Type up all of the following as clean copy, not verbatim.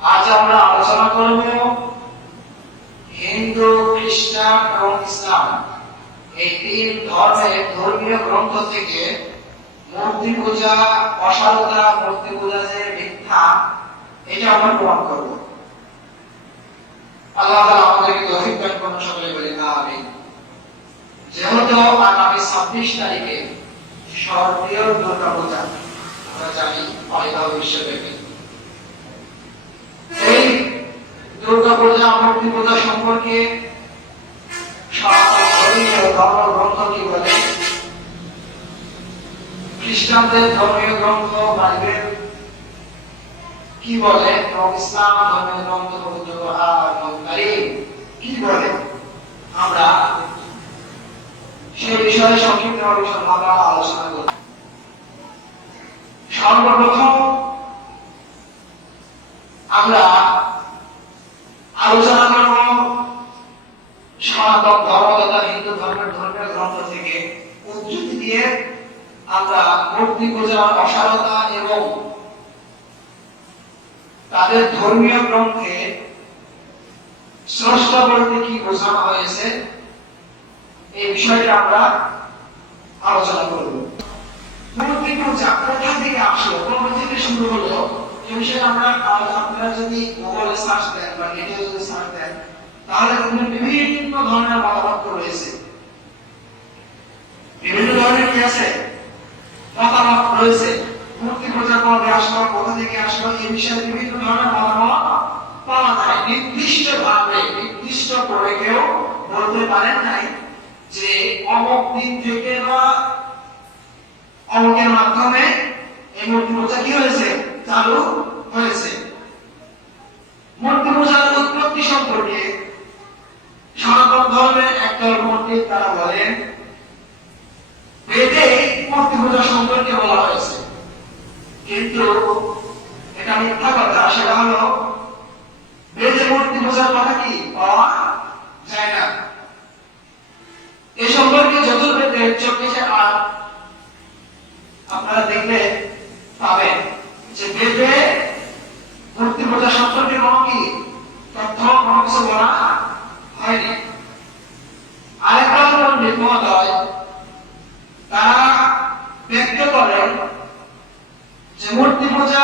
আজ আমরা আলোচনা করব হিন্দু, খ্রিস্টান এবং ইসলাম এই তিন ধর্মের ধর্মীয় গ্রন্থ থেকে মূর্তি পূজা অসারতা, মূর্তি পূজা যে মিথ্যা, এটা আমরা প্রমাণ করব। আল্লাহ তাআলা আমাদেরকে তৌফিক দান করুন, সকলে বলি আমিন। যেহেতু আগামী 26 তারিখে শারদীয় দুর্গা পূজা আমরা জানি পালিত হবে বিশ্বব্যাপী। এই দুর্গা পূজা, মূর্তি পূজা সম্পর্কে সনাতন ধর্মীয় ধর্মগ্রন্থ কি বলে, খ্রিস্টানদের ধর্মীয় গ্রন্থ বাইবেল কি বলে এবং ইসলাম ধর্মীয় গ্রন্থ পবিত্র কোরআন কারীম কি বলে, আমরা সেই বিষয়ে সংক্ষিপ্তভাবে আলোচনা করব। সর্বপ্রথম আমরা আলোচনা করব সনাতন ধর্ম তথা হিন্দু ধর্মের ধর্মীয় গ্রন্থ থেকে উদ্ধৃতি দিয়ে আমরা মূর্তি পূজার অসারতা এবং তাদের ধর্মীয় গ্রন্থে স্রষ্টা বলতে কি বোঝানো হয়েছে এই বিষয়টা আমরা আলোচনা করব। মূর্তি পূজা কোথা থেকে আসলো, কোথা থেকে শুরু হলো, এই বিষয়ে আমরা আপনারা যদি গুগলে সার্চ দেন বা নেটে যদি সার্চ দেন তাহলে বিভিন্ন ধরনের মতামত রয়েছে। বিভিন্ন ধরনের কি আছে মতামত রয়েছে। মূর্তি পূজা কবে আসলো, কোথা থেকে আসলো, এই বিষয়ে বিভিন্ন ধরনের মতামত পাওয়া যায়। নির্দিষ্ট করে কেউ বলতে পারেন নাই যে অমুক দিন থেকে বা অমুকের মাধ্যমে এই মূর্তি পূজা কি হয়েছে, চালু হয়েছে। মূর্তি পূজার উৎপত্তি সম্পর্কে সনাতন ধর্মের একদল পণ্ডিত তারা বলেন বেদে মূর্তি পূজা সম্পর্কে বলা হয়েছে, কিন্তু এটা মিথ্যা কথা। সেটা হলো বেদে মূর্তি পূজার কথা কি পাওয়া যায় না। এ সম্পর্কে যজুর্বেদের 24 আপনারা দেখলে পাবেন যে বেদে মূর্তি পূজা সম্পর্কে কোনো কি তথ্য, কোনো কিছু বলা হয়নি। আরেকটা পণ্ডিত মহোদয় তারা ব্যক্ত করেন যে মূর্তি পূজা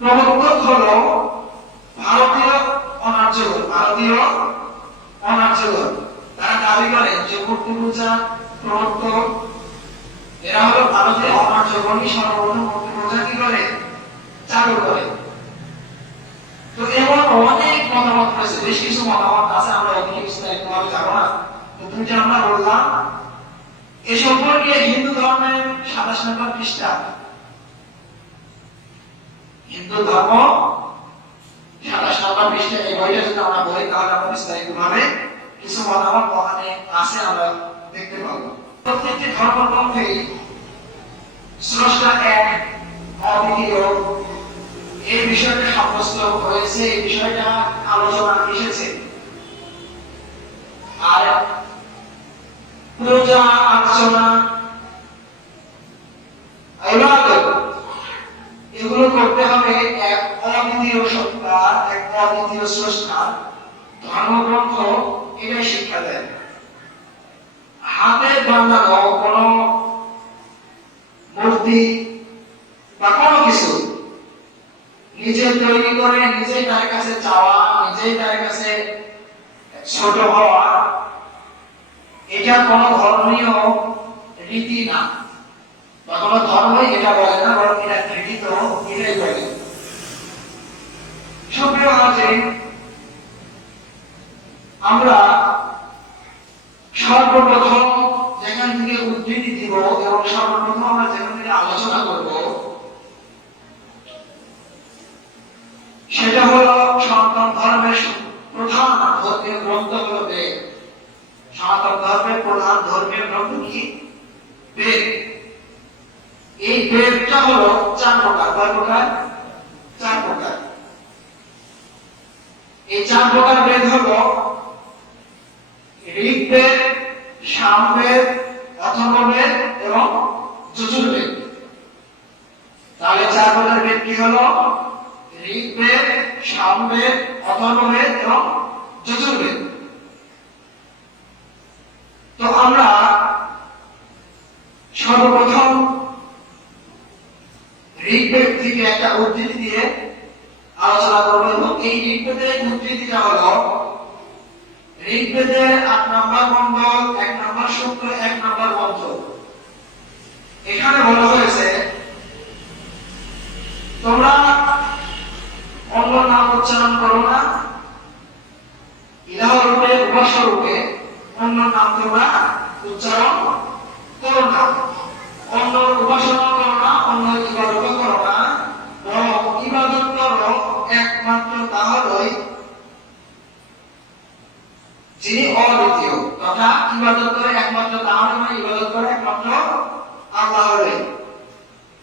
প্রবর্তক হলো ভারতীয় অনার্যগণ। তারা দাবি করেন যে মূর্তি পূজা প্রবর্তক এরা হলো ভারতীয় অনার্যগণই সর্বপ্রথম মূর্তি পূজা কি করে, চালু করে। তো এমন অনেক মতামত রয়েছে, বেশ কিছু মতামত আছে, আমরা অনেক বিস্তারিতভাবে যাব না। তো দুইটা আমরা বললাম। এ সম্পর্কে হিন্দু ধর্মের 27 নম্বর পৃষ্ঠা, হিন্দু ধর্ম 27 নম্বর পৃষ্ঠা, এই বইটা যদি আমরা বলি তাহলে আমরা বিস্তারিতভাবে কিছু মতামত ওখানে আছে আমরা দেখতে পাবো। প্রত্যেকটি ধর্মগ্রন্থেই স্রষ্টা এক, অদ্বিতীয়, এই বিষয়টা সাব্যস্ত হয়েছে, এই বিষয়টা আলোচনা এসেছে। আর পূজা অর্চনা এগুলো করতে হবে এক অদ্বিতীয় সত্তা, এক অদ্বিতীয় স্রষ্টা। ধর্মগ্রন্থ এটাই শিক্ষা দেয়। হাতে বানানো কোন মূর্তি বা কোনো কিছু নিজে তৈরি করে নিজেই তার কাছে চাওয়া, নিজেই তার কাছে ছোট হওয়া, এটা কোন ধর্মীয় রীতি না, বা কোন ধর্মই এটা বলে না, বরং এটা ঘৃণিত, এটাই বলে। সুপ্রিয় হাজির, আমরা সর্বপ্রথম যেখান থেকে উদ্ধৃতি দিব এবং সর্বপ্রথম আমরা যেখান থেকে আলোচনা করব সেটা হলো সনাতন ধর্মের প্রধান ধর্মীয় গ্রন্থ হলো বেদ। সনাতন ধর্মের প্রধান ধর্মীয় গ্রন্থ কি? বেদ। এই বেদটা হলো 4 প্রকার। কয় প্রকার? 4 প্রকার। এই 4 প্রকার বেদ হলো ঋগ্বেদ, সামবেদ, অথর্ববেদ এবং যজুর্বেদ। তাহলে 4 প্রকার বেদ কি হলো? সর্বপ্রথম ঋগ্বেদ থেকে একটা উদ্ধৃতি দিয়ে আলোচনা করবো, এবং এই ঋগ্বেদের উদ্ধৃতিটা হলো ঋগ্বেদের ৮ নম্বর মণ্ডল ১ নম্বর সূক্ত ১ নম্বর মন্ত্র। এখানে বলা হয়েছে, তোমরা অন্য নাম উচ্চারণ করো না, ইলাহ রূপে উপাস্য রূপে অন্য নাম তোমরা উচ্চারণ করো না, অন্য উপাসনা করো না, অন্য ইবাদত করো না, বরং ইবাদত করো একমাত্র তাহলেই যিনি অদ্বিতীয়, তথা ইবাদত করে একমাত্র তাহলে মানে ইবাদত করে একমাত্র আল্লাহরই।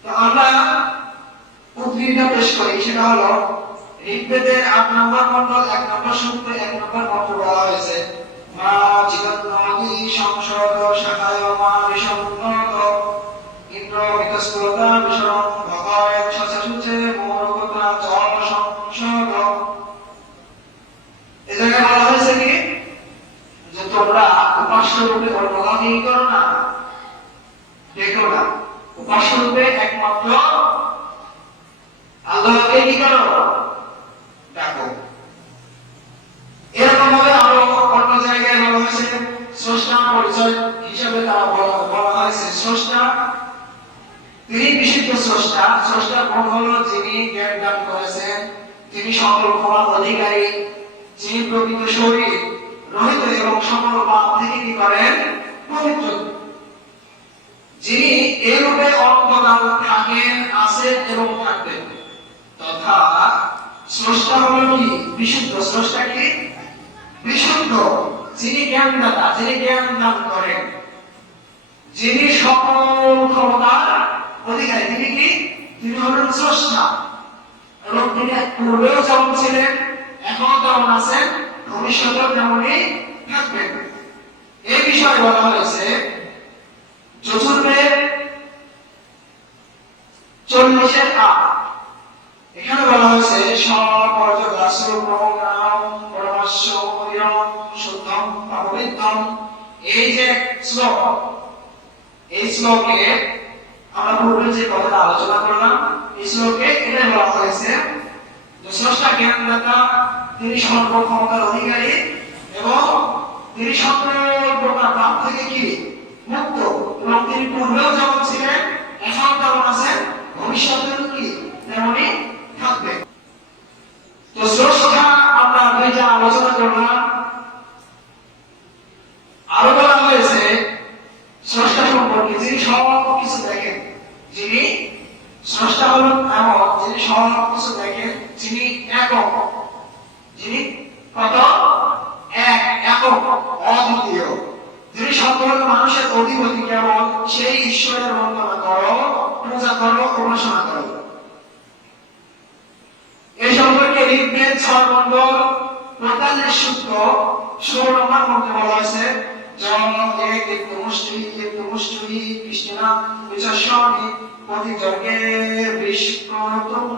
তো আমরা উদ্ধৃতিটা পেশ করি, সেটা হলো ঋগ্বেদের ৮ নম্বর মণ্ডল ১ নম্বর সূক্ত ১ নম্বর মন্ত্র বলা হয়েছে, মা চিদন্নদি সংসদ শাখায় মা বিসন্নত ইন্দ্র মিতস্কৃতা বিশরণ ভগায় সচসুচে মৌরকতা জল সংসদ। এই জায়গায় বলা হয়েছে কি, যে তোমরা উপাস্য রূপে অন্যকে করো না, দেখো না, উপাস্য রূপে একমাত্র আল্লাহকে কি করো, ডাকো। এরকম ভাবে আরো অন্য জায়গায় বলা হয়েছে স্রষ্টা পরিচয় হিসাবে তারা বলা হয়েছে স্রষ্টা, তিনি বিশুদ্ধ স্রষ্টা। স্রষ্টার গুণ হলো যিনি জ্ঞান দান করেছেন, তিনি সকল ক্ষমার অধিকারী, যিনি প্রকৃত শরীর রহিত এবং সকল পাপ থেকে কি করেন, পবিত্র, যিনি এই রূপে অনন্তকাল থাকেন, আছেন এবং থাকবেন। তথা স্রষ্টা হলো কি, বিশুদ্ধ। স্রষ্টা কি, বিশুদ্ধ, যিনি জ্ঞানদাতা, যিনি জ্ঞান দান করেন, যিনি সকল ক্ষমতার অধিকারী, তিনি কি, তিনি হলেন স্রষ্টা। এবং তিনি পূর্বেও যেমন ছিলেন, এখনো তেমন আছেন, ভবিষ্যতেও তেমনই থাকবেন। এই বিষয়ে বলা হয়েছে যজুর্বেদ 40-8। এখানে বলা হয়েছে এই যে শ্লোক, এই শ্লোকে আমরা পূর্বে যে কথাটা আলোচনা করলাম, এই শ্লোকে এটা বলা হয়েছে যে স্রষ্টা জ্ঞানদাতা, তিনি সর্বক্ষমতার অধিকারী এবং তিনি সকল প্রকার পাপ থেকে কি মুক্ত, এবং তিনি পূর্বেও যেমন ছিলেন, এখন তেমন আছেন, ভবিষ্যতেও কি তেমনই থাকবে। তো স্রষ্টা আমরা দুইটা আলোচনা করলাম। আরো বলা হয়েছে স্রষ্টা সম্পর্কে, যিনি সব কিছু দেখেন, যিনি স্রষ্টা হলেন এমন যিনি সব কিছু দেখেন, যিনি একক, যিনি কত, একক, অদ্বিতীয়, যিনি সকল মানুষের অধিপতি, কেবল সেই ঈশ্বরের বন্দনা করো, পূজা করো, উপাসনা করো। এই সম্পর্কে ঋগ্বেদ ৬ মণ্ডল ৪৫ সূক্ত ১৬ নম্বর মন্ত্রে বলা হয়েছে, কৃষ্ণনাম বিচস্বামী প্রতিযজ্ঞে বিষ্ণুতম।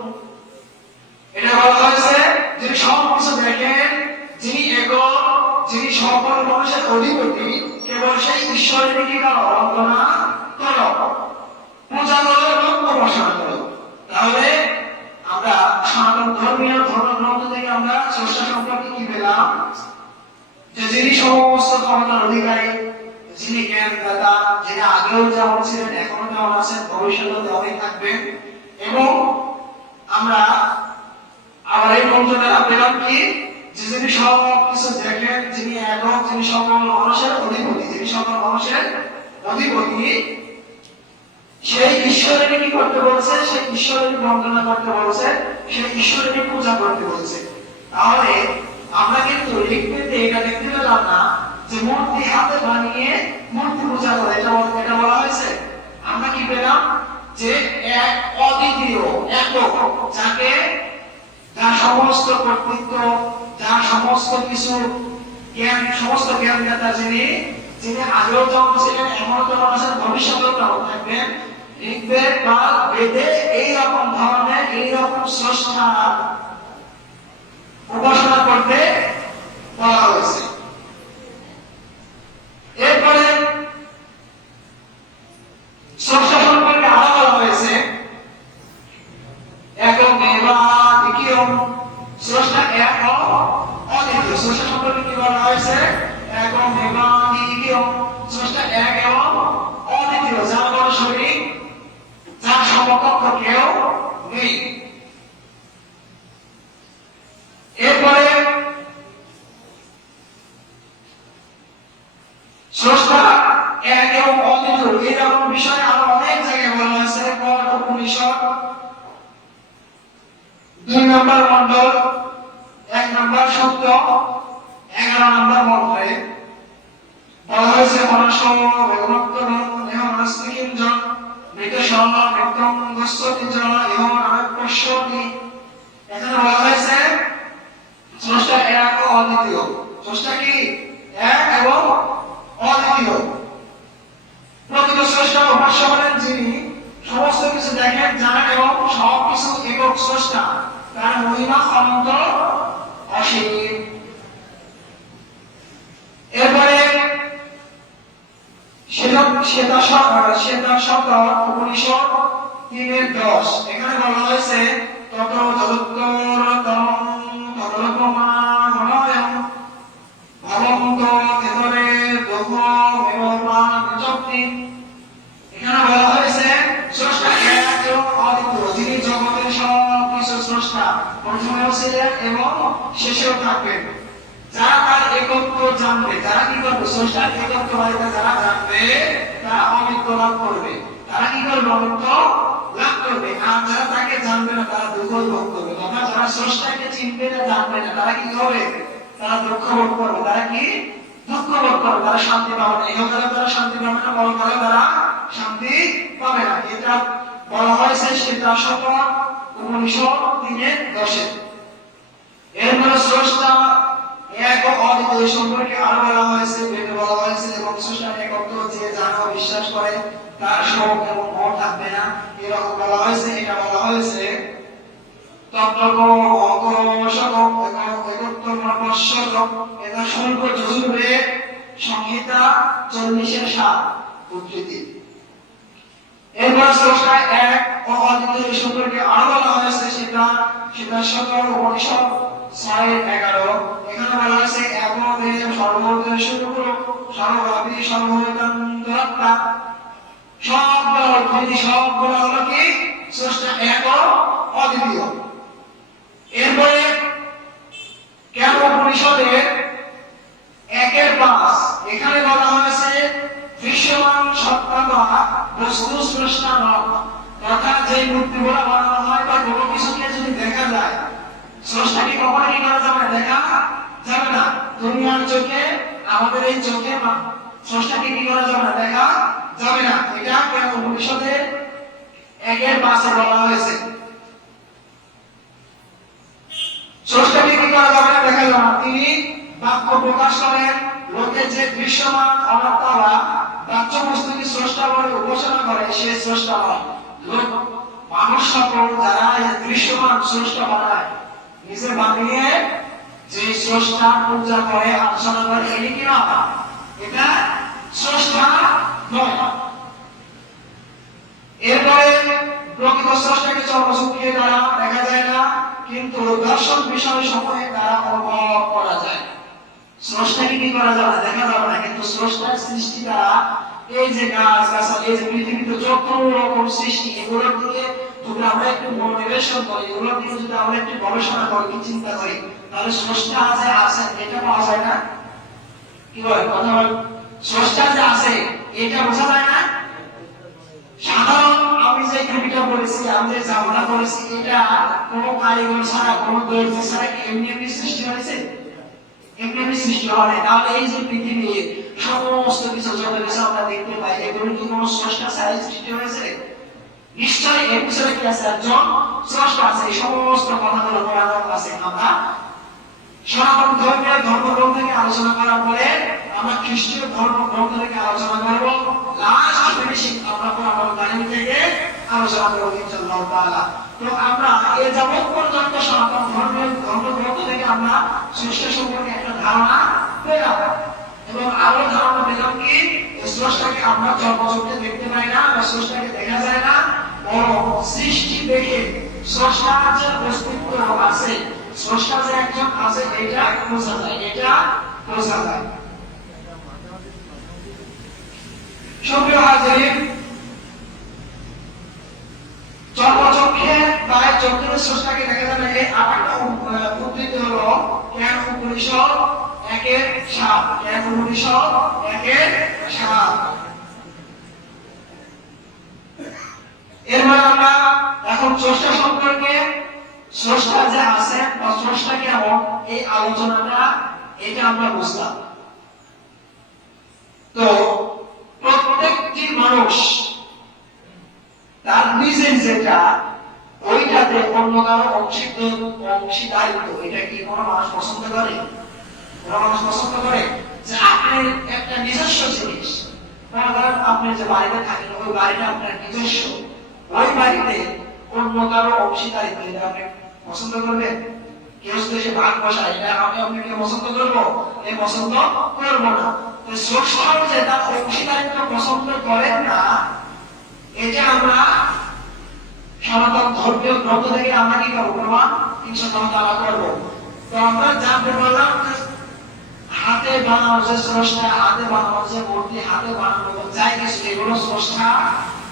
এটা বলা হয়েছে যিনি সব কিছু দেখেন, যিনি একক, যিনি সকল মানুষের অধিপতি, কেবল সেই ঈশ্বরের কি করো, বন্দনা করো, পূজা করো এবং উপাসনা করো। তাহলে আমরা সনাতন ধর্মীয় ধর্মগ্রন্থ থেকে আমরা স্রষ্টা সম্পর্কে কি পেলাম, যে যিনি সমস্ত ক্ষমতার অধিকারী, যিনি জ্ঞানদাতা, যিনি আগেও যেমন ছিলেন, এখনো যেমন আছেন, ভবিষ্যতেও তেমনই থাকবেন। এবং আমরা আবার এই মন্ত্রটা পেলাম কি, যে যিনি সব কিছু দেখেন, যিনি একক, যিনি সকল মানুষের অধিপতি, যিনি সকল মানুষের অধিপতি, সেই ঈশ্বরেরই কি করতে বলছে, সেই ঈশ্বরেরই বন্দনা করতে বলছে, সেই ঈশ্বরেরই পূজা করতে বলছে। তাহলে আমরা কিন্তু ঋগ্বেদে এটা দেখতে পেলাম না যে মূর্তি হাতে বানিয়ে মূর্তি পূজা করে, এটা বলা হয়েছে। আমরা কি পেলাম, যে এক অদ্বিতীয়, একক, যাকে, যার সমস্ত কর্তৃত্ব, যার সমস্ত কিছু জ্ঞান, সমস্ত জ্ঞানদাতা, যিনি আগেও যেমন ছিলেন, এখনো তেমন আছেন, ভবিষ্যতেও তেমন থাকবেন। ঋগ্বেদ বা বেদে এইরকম ধরনের, এইরকম স্রষ্টা উপাসনা করতে বলা হয়েছে। এরপরে স্রষ্টা সম্পর্কে আরো বলা হয়েছে একমেবা দ্বিতীয়ম, স্রষ্টা এক ও অদ্বিতীয়। স্রষ্টা সম্পর্কে কি বলা হয়েছে? একমেবা দ্বিতীয়ম, স্রষ্টা এক এবং অদ্বিতীয়, যার কোনো শরীক, যার সমকক্ষ কেউ নেই। এরপরে স্রষ্টা এক এবং অদ্বিতীয় এরকম বিষয়ে আরো অনেক জায়গায় বলা হয়েছে। উপনিষদ 2 নম্বর মণ্ডল 1 নম্বর সূত্র 11 নম্বর মন্ত্রে বলা হয়েছে মনসো বেগুণোত্তরং ইহ নাস্তিকিং জ মৃতশঃ মৃত্যুং গচ্ছতি জ ইহ নাপশ্যতি। এখানে বলা হয়েছে স্রষ্টা এক ও অদ্বিতীয়। স্রষ্টা কি? এক এবং অদ্বিতীয়। প্রকৃত স্রষ্টা উপাস্য হলেন যিনি সমস্ত কিছু দেখেন, জানেন এবং সবকিছু একক স্রষ্টা, তার মহিমা অনন্ত অসীম। এরপরে শ্বেতাশ্বতর উপনিষদ 3:10 এখানে বলা হয়েছে তত জগত্তরতম তদরূপমানময়ং ভবন্ত তেতরে দুঃখমেবা নিযুক্তি। এখানে বলা হয়েছে স্রষ্টা এক এবং অদ্বিতীয়, যিনি জগতের সবকিছু স্রষ্টা, প্রথমেও ছিলেন এবং শেষেও থাকবেন। যারা তার একত্ব জানবে, যারা কি করবে? স্রষ্টার একত্ববাদিতা যারা জানবে তারা অমৃত লাভ করবে। তারা কি করবে? অমৃত লাভ করবে। আর যারা তাকে জানবে না তারা দুঃখ ভোগ করবে। অর্থাৎ যারা স্রষ্টাকে চিনবে না, জানবে না, তারা কি হবে? তারা দুঃখ ভোগ করবে। তারা কি? দুঃখ ভোগ করবে। তারা শান্তি পাবে না। ইহকালে তারা শান্তি পাবে না, পরকালে তারা শান্তি পাবে না। এটা বলা হয়েছে শ্বেতাশ্বতর উপনিষদ 3:10। এরপরে স্রষ্টা এক ও অদ্বিতীয় সম্পর্কে আরো বলা হয়েছে, বেদে বলা হয়েছে এবং স্রষ্টার একত্ব যে জানে ও বিশ্বাস করে তার শোক এবং ভয় থাকবে না, এরকম বলা হয়েছে। এটা বলা হয়েছে তত্ত্বক অঙ্কশক একত্ব নবশ্বক, এটা শুল্ক যজুর্বেদ সংহিতা 40:7 উদ্ধৃতি। এরপর স্রষ্টা এক ও অদ্বিতীয় সম্পর্কে আরো বলা হয়েছে শ্বেতাশ্বতর উপনিষদ 6:11 এখানে বলা হয়েছে একদেব সর্বদেশ সর্বব্যাপী সর্বভূতান্তরাত্মা। সবগুলো হলো কি? স্রষ্টা এক ও অদ্বিতীয়। এরপরে কেন উপনিষদের 1:5 এখানে বলা হয়েছে দৃশ্যমান সত্তা বা বস্তু স্রষ্টা নয়। অর্থাৎ যে মূর্তিগুলো বানানো হয় বা কোনো কিছুকে যদি দেখা যায়, স্রষ্টাকে কখনো কি করা যাবে না? দেখা যাবে না। দুনিয়ার চোখে, আমাদের এই চোখে স্রষ্টাকে কি করা যাবে না? দেখা যাবে না। এটা কেন উপনিষদের 1:5 বলা হয়েছে। স্রষ্টাকে কি করা যাবে না? দেখা যাবে না। তিনি বাক্য প্রকাশ করেন। লোকে যে দৃশ্যমান অনাত্মা বা বাহ্য বস্তুকে স্রষ্টা বলে উপাসনা করে সে স্রষ্টা নয়। লোক মানুষ সকল যারা দৃশ্যমান স্রষ্টা বানায়, নিজে বানিয়ে যে স্রষ্টা পূজা করে আলোচনা করে, এটি কি না? এটা স্রষ্টা নয়। এরপরে প্রকৃত স্রষ্টাকে চর্মচক্ষে দ্বারা দেখা যায় না, কিন্তু দর্শন বিষয় সময়ে দ্বারা অনুভব করা যায়। স্রষ্টাকে কি করা যাবে না? দেখা যাবে না, কিন্তু স্রষ্টার সৃষ্টি দ্বারা এই যে গাছ গাছালি, এই যে পৃথিবীতে যত রকম সৃষ্টি, এগুলোর দিকে যদি আমরা একটু মোটিভেশন করি, এগুলোর দিকে যদি আমরা একটু গবেষণা করি, কি চিন্তা করি, তাহলে স্রষ্টা যে আছে এটা পাওয়া যায় না? কি বলে কথা বল? স্রষ্টা যে আছে এটা বোঝা যায় না? সাধারণ আমি যে কবিতা বলেছি, আমি যে জামলা করেছি, এটা কোনো কারিগর ছাড়া, কোনো দর্জি ছাড়া এমনি এমনি সৃষ্টি হয়েছে? এমনি সৃষ্টি হয়। তাহলে এই যে পৃথিবীর সমস্ত কিছু যত কিছু আমরা দেখতে পাই, এগুলো কি কোনো স্রষ্টা ছাড়াই সৃষ্টি হয়েছে? নিশ্চয়ই এর পিছনে কি আছে? একজন স্রষ্টা আছে। এই সমস্ত কথাগুলো কোরআনে আছে। আমরা সনাতন ধর্মের ধর্মগ্রন্থ থেকে আলোচনা করার পরে আমরা খ্রিস্টীয় ধর্মগ্রন্থ থেকে আলোচনা করবো। লাস্ট ফিনিশিং আমরা কোরআন কারীম থেকে আলোচনা করবো ইনশাআল্লাহ তাআলা। তো আমরা এই যাবত পর্যন্ত সনাতন ধর্মের ধর্মগ্রন্থ থেকে আমরা স্রষ্টা সম্পর্কে একটা ধারণা পেলাম এবং আরো ধারণা পেলাম কি স্রষ্টাকে আমরা জন্মচক্ষে দেখতে পাই না, বা স্রষ্টা স্রষ্টার যে অস্তিত্ব আছে, স্রষ্টা যে একজন আছে, এটা বোঝা যায়, এটা বোঝা যায়। সুপ্রিয় হাজিরিন, জন্মচক্ষে তাই চক্ষুর স্রষ্টাকে দেখা যাবে। এই আরেকটা উদ্ধৃতি হলো জ্ঞান উপনিষদ 1:7, জ্ঞান উপনিষদ 1:7। এর মানে আমরা এখন স্রষ্টা সম্পর্কে, স্রষ্টা যে আছে বা স্রষ্টা কেমন, এই আলোচনাটা এটা আমরা বুঝলাম। তো প্রত্যেকটি মানুষ তার নিজের যেটা, ওইটাতে অন্য কারো অংশীদারিত্ব, এটা কি কোনো মানুষ পছন্দ করে? কোনো মানুষ পছন্দ করে যে আপনি একটা নিজস্ব জিনিস, আপনি যে বাড়িতে থাকেন ওই বাড়িটা আপনার নিজস্ব, ওই বাড়িতে অন্য কারো অংশীদারিত্ব, এটা আপনি পছন্দ করবেন? কেউ যদি সে ভাগ বসায়, এটা আমি আপনাকে পছন্দ করবো? এই পছন্দ করবো না। স্রষ্টাও যে তার অংশীদারিত্ব পছন্দ করেন না, এটা আমরা সনাতন ধর্মীয় গ্রন্থ থেকে আমরা কি করবো? প্রমাণ ইনশাআল্লাহ করবো। তো আমরা জানতে পারলাম হাতে বানানো যে স্রষ্টা, হাতে বানানো যে মূর্তি, হাতে বানানো যাই কিছু, এগুলো স্রষ্টা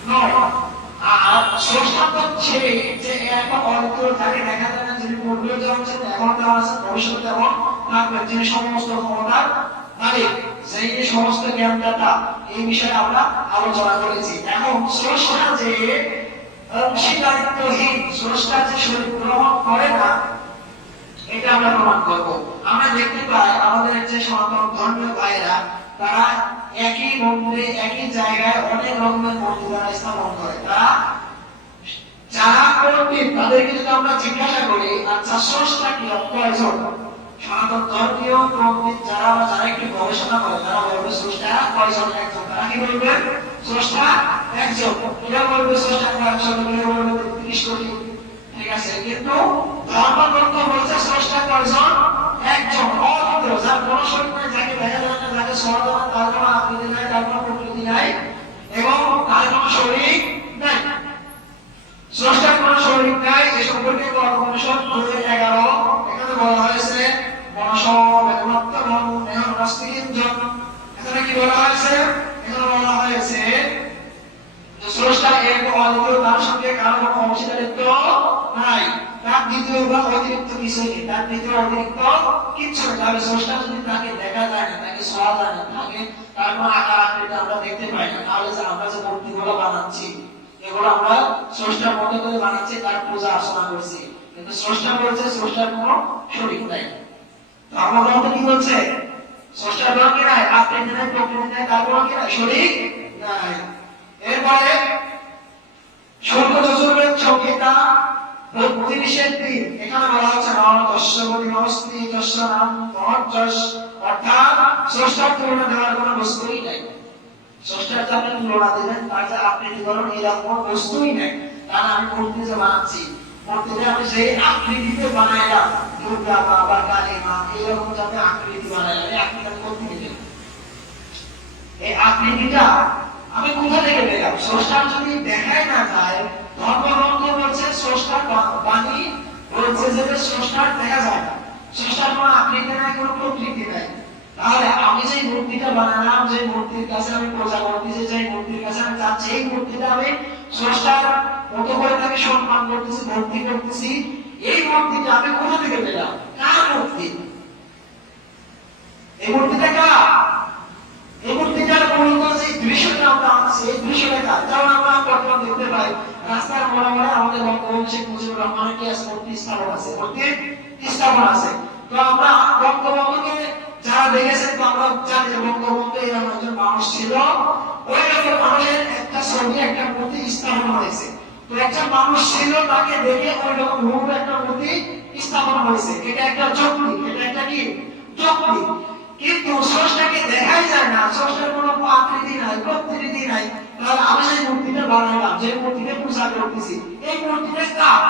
নয়। আর স্রষ্টা তো ছেড়ে যে এখন অর্থ তাকে দেখা যায় না, যিনি পূর্বে যেমন ছিলেন এখন তেমন আছেন, ভবিষ্যতে তেমন থাকবেন, যিনি সমস্ত ক্ষমতার মালিক, সেই সমস্ত জ্ঞানদাতা, এই বিষয়ে আমরা আলোচনা করেছি। এখন স্রষ্টা যে অংশীদারিত্বহীন, স্রষ্টা যে শরীর গ্রহণ করে না, এটা আমরা প্রমাণ করব। আমরা দেখতে পাই আমাদের যে সনাতন ধর্মীয় ভাইরা, তারা একই মন্দিরে একই জায়গায় অনেক রকমের মূর্তি তারা স্থাপন করে। তারা যারা পণ্ডিত তাদেরকে যদি আমরা জিজ্ঞাসা করি, আচ্ছা স্রষ্টা কি কয়জন, সনাতন ধর্মীয় পণ্ডিত যারা একটু গবেষণা করে, তারা বলবে স্রষ্টা কয়জন? একজন। তারা কি বলবেন? স্রষ্টা একজন। কেউ বলবে স্রষ্টা কয়জন, কেউ বলবে 30 কোটি। ঠিক আছে, কিন্তু ধর্মগ্রন্থ বলছে স্রষ্টা কয়জন? একজন, অদ্বিতীয়, যার কোনো শরীর নাই, যাকে দেখা যায় না, যাকে ছোঁয়া যায় না, তার কোনো আকৃতি নাই, তার কোনো প্রকৃতি নাই, এবং তার কোনো শরীর নাই। স্রষ্টার কোনো শরীর নাই, এ সম্পর্কে উপনিষদ 2:11 এখানে বলা হয়েছে এখানে কি বলা হয়েছে? এখানে বলা হয়েছে স্রষ্টা এক অদ্বিতীয়, তার সঙ্গে কারো কোনো অংশীদারিত্ব নাই, তার দ্বিতীয় বা অতিরিক্ত কিছু নেই, তার দ্বিতীয় অতিরিক্ত কিচ্ছু নেই। তাহলে স্রষ্টা যদি তাকে দেখা যায় না, তাকে ছোঁয়া যায় না, তাকে তার কোনো আকার আকৃতি আমরা দেখতে পাই না, তাহলে যে আমরা যে মূর্তিগুলো বানাচ্ছি, এগুলো আমরা স্রষ্টার মতো করে বানাচ্ছি, তার পূজা অর্চনা করছি, কিন্তু স্রষ্টা বলছে স্রষ্টার কোনো শরীর নাই। ধর্মগ্রন্থ কি বলছে? স্রষ্টার কোনো কি নাই, আকৃতি নাই, প্রকৃতি নাই, তার কোনো কি নাই, শরীর নাই। এরপরে শুল্ক যজুর্বেদ সংহিতা 32:3 এখানে বলা হচ্ছে অর্থাৎ স্রষ্টার তুলনা দেওয়ার কোনো বস্তুই নাই। স্রষ্টার যে আপনি তুলনা দিবেন, তার যে আকৃতি ধরুন, এরকম বস্তুই নাই। কারণ আমি মূর্তি যে বানাচ্ছি, মূর্তিতে আমি সেই আকৃতিতে বানাইলাম, দুর্গা মা বা কালী মা, এইরকম যাতে আকৃতি বানাইলাম, এই আকৃতি আমি করতে দিলাম, এই আকৃতিটা আমি কোথা থেকে পেলাম? স্রষ্টার যদি দেখাই না যায়, ধর্মগ্রন্থ বলছে স্রষ্টার বাণী বলছে যে স্রষ্টার দেখা যায় না, স্রষ্টার কোনো আকৃতি নাই, কোনো প্রকৃতি নাই। তাহলে আমি যে মূর্তিটা বানালাম, যে মূর্তির কাছে আমি পূজা করতেছি, যে মূর্তির কাছে আমি যাচ্ছি, এই মূর্তিটা আমি স্রষ্টার মতো করে তাকে সম্মান করতেছি, ভক্তি করতেছি, এই মূর্তিটা আমি কোথা থেকে পেলাম? কার মূর্তি? এই মূর্তিটা কার? এই মূর্তিটার মূলত যে দৃশ্যটা আমরা আনছি, এই দৃশ্যটা কার? যেমন আমরা বর্তমান দেখতে পাই রাস্তার মোড়ে মোড়ে আমাদের বঙ্গবন্ধু শেখ মুজিবুর রহমানের কি আছে? মূর্তি স্থাপন আছে, মূর্তি স্থাপন আছে। তো আমরা বঙ্গবন্ধুকে যারা দেখেছেন, তো আমরা জানি যে বঙ্গবন্ধু এরকম একজন মানুষ ছিল, ওই রকম মানুষের একটা ছবি, একটা মূর্তি স্থাপন হয়েছে। তো একটা মানুষ ছিল, তাকে দেখে ওই রকম হুবহু একটা মূর্তি স্থাপন হয়েছে। এটা একটা যুক্তি, এটা একটা কি যুক্তি। কিন্তু স্রষ্টাকে দেখাই যায় না, স্রষ্টার কোনো আকৃতি নাই, প্রকৃতি নাই। তাহলে আমি যে মূর্তিটা বানালাম, যে মূর্তিটা পূজা করতেছি, এই মূর্তিটা কার?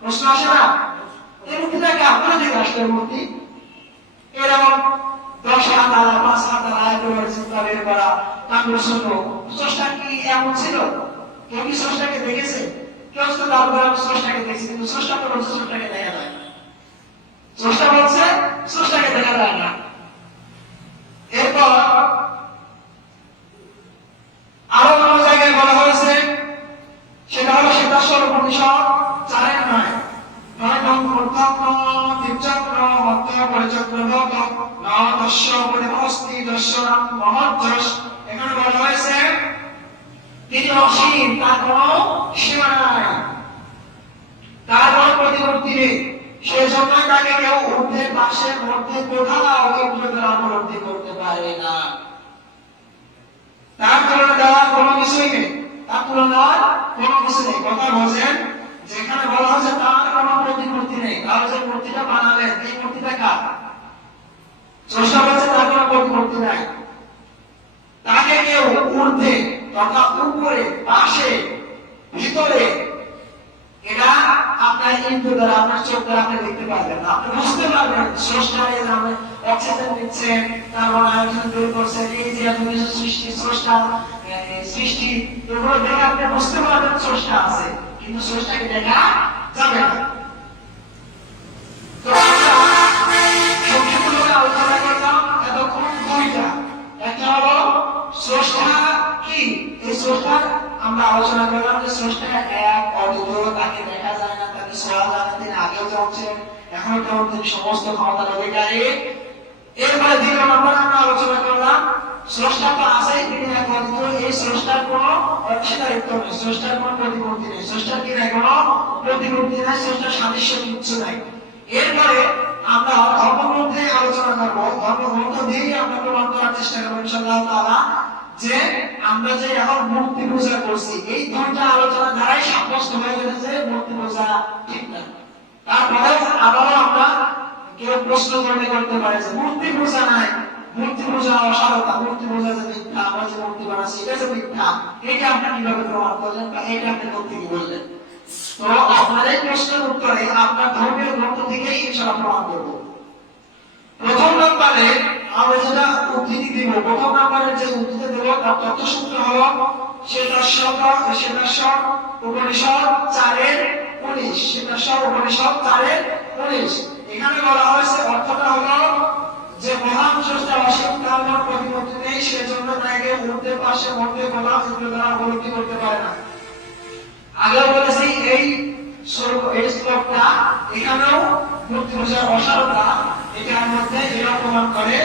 প্রশ্ন আসে না? এই মূর্তিটা কার? কোথা থেকে আসলে মূর্তি? এরকম 10 হাত আলা, 5 হাত আলা, একেবারে চিন্তা বের করা, কামড় শূন্য। স্রষ্টা কি এমন ছিল? কেউ কি স্রষ্টাকে দেখেছে? কেউ তো দাবি করে আমি স্রষ্টাকে দেখছি, কিন্তু স্রষ্টা তো বলছে স্রষ্টাকে দেখা যায় না। স্রষ্টা বলছে স্রষ্টাকে দেখা যায় না। এরপর আরো অন্য জায়গায় বলা হয়েছে, সেটা হলো শ্বেতাশ্বর উপনিষদ 4:9 নয়নং প্রথম তির্যক্র মধ্য পরিচক্রবত নদস্য পরিভস্তি দস্যরাম মহজ্জস। এখানে বলা হয়েছে তিনি অসীম, তার কোনো সীমা নাই, তার কোনো প্রতিমূর্তি নেই, সেজন্যই তাকে কেউ ঊর্ধ্বের পাশের মধ্যে কোথাও ইন্দ্র দ্বারা উপলব্ধি করতে পারে না। তার তুলনা দেওয়ার কোনো কিছুই নেই, তার তুলনার কোনো কিছু নেই। কথা বলছেন, যেখানে বলা হয়েছে তার কোনো প্রতিমূর্তি নেই, তাহলে যে মূর্তিটা বানালেন এই মূর্তিটা কার? স্রষ্টা বলছে তার কোনো প্রতিমূর্তি নাই। তাকে কেউ ঊর্ধ্বে তথা উপরে, পাশে, ভিতরে, এটা আপনার ইন্দ্র দ্বারা, আপনার চোখ দ্বারা আপনি দেখতে পারবেন না। আপনি বুঝতে পারবেন স্রষ্টা এই যে অক্সিজেন দিচ্ছেন, কার্বন ডাইঅক্সাইড বের করছেন, এই যে এত কিছু সৃষ্টি, স্রষ্টা সৃষ্টি, এগুলো দেখে আপনি বুঝতে পারবেন স্রষ্টা আছে, কিন্তু স্রষ্টাকে দেখা যাবে না। তো সংক্ষিপ্তভাবে আলোচনা করলাম এতক্ষণ দুইটা। একটা হলো স্রষ্টা কি, এই স্রষ্টা আমরা আলোচনা করলাম যে স্রষ্টা এক, অদ্বিতীয়, তাকে দেখা যায় না, তাকে ছোঁয়া যায় না, তিনি আগেও যেমন ছিলেন এখনো তেমন, তিনি সমস্ত ক্ষমতার অধিকারী। এরপরে দ্বিতীয় নম্বর আমরা আলোচনা করলাম স্রষ্টা তো আছে, তিনি এক, অদ্বিতীয়, এই স্রষ্টার কোন অংশীদারিত্ব নেই, স্রষ্টার কোন প্রতিমূর্তি নেই, স্রষ্টার কি নাই, কোন প্রতিমূর্তি নাই, স্রষ্টার সাদৃশ্য কিচ্ছু নাই। এরপরে আমরা ধর্মগ্রন্থে আলোচনা করবো, ধর্মগ্রন্থ দিয়েই আমরা প্রমাণ করার চেষ্টা করবো ইনশাআল্লাহ তাআলা যে আমরা যে এখন মূর্তি পূজা করছি, এই দুইটা আলোচনা দ্বারাই সাব্যস্ত হয়ে গেছে যে মূর্তি পূজা ঠিক না। তারপরে আবারও আমরা কেউ প্রশ্ন করতে পারে যে মূর্তি পূজা নাই, মূর্তি পূজা অসারতা, মূর্তি পূজা যে মিথ্যা, আমরা যে মূর্তি বানাচ্ছি এটা যে মিথ্যা, এটা আপনি কিভাবে প্রমাণ করলেন বা এটা আপনি কোথা থেকে বললেন? তো আপনার এই প্রশ্নের উত্তরে আপনার ধর্মীয় গ্রন্থ থেকেই ইনশাআল্লাহ প্রমাণ করব। প্রথম নম্বরে আমরা যেটা উদ্ধৃতি দিব, প্রথম নম্বরের যে উদ্ধৃতি দেব তার তথ্যসূত্র হলো শ্বেতাশ্বর উপনিষদ 4:19, শ্বেতাশ্বর উপনিষদ 4:19। এখানে বলা হয়েছে, অর্থটা হলো যে মহান স্রষ্টা অসীম, তার কোনো প্রতিমূর্তি নেই, সেজন্য তাকে ঊর্ধ্বে পাশে মধ্যে বলা ইন্দ্র দ্বারা উপলব্ধি করতে পারে না। আগেও বলেছি এই শ্লোকটা এখানেও মূর্তি পূজার অসারতা এটার মধ্যে এরা প্রমাণ করে।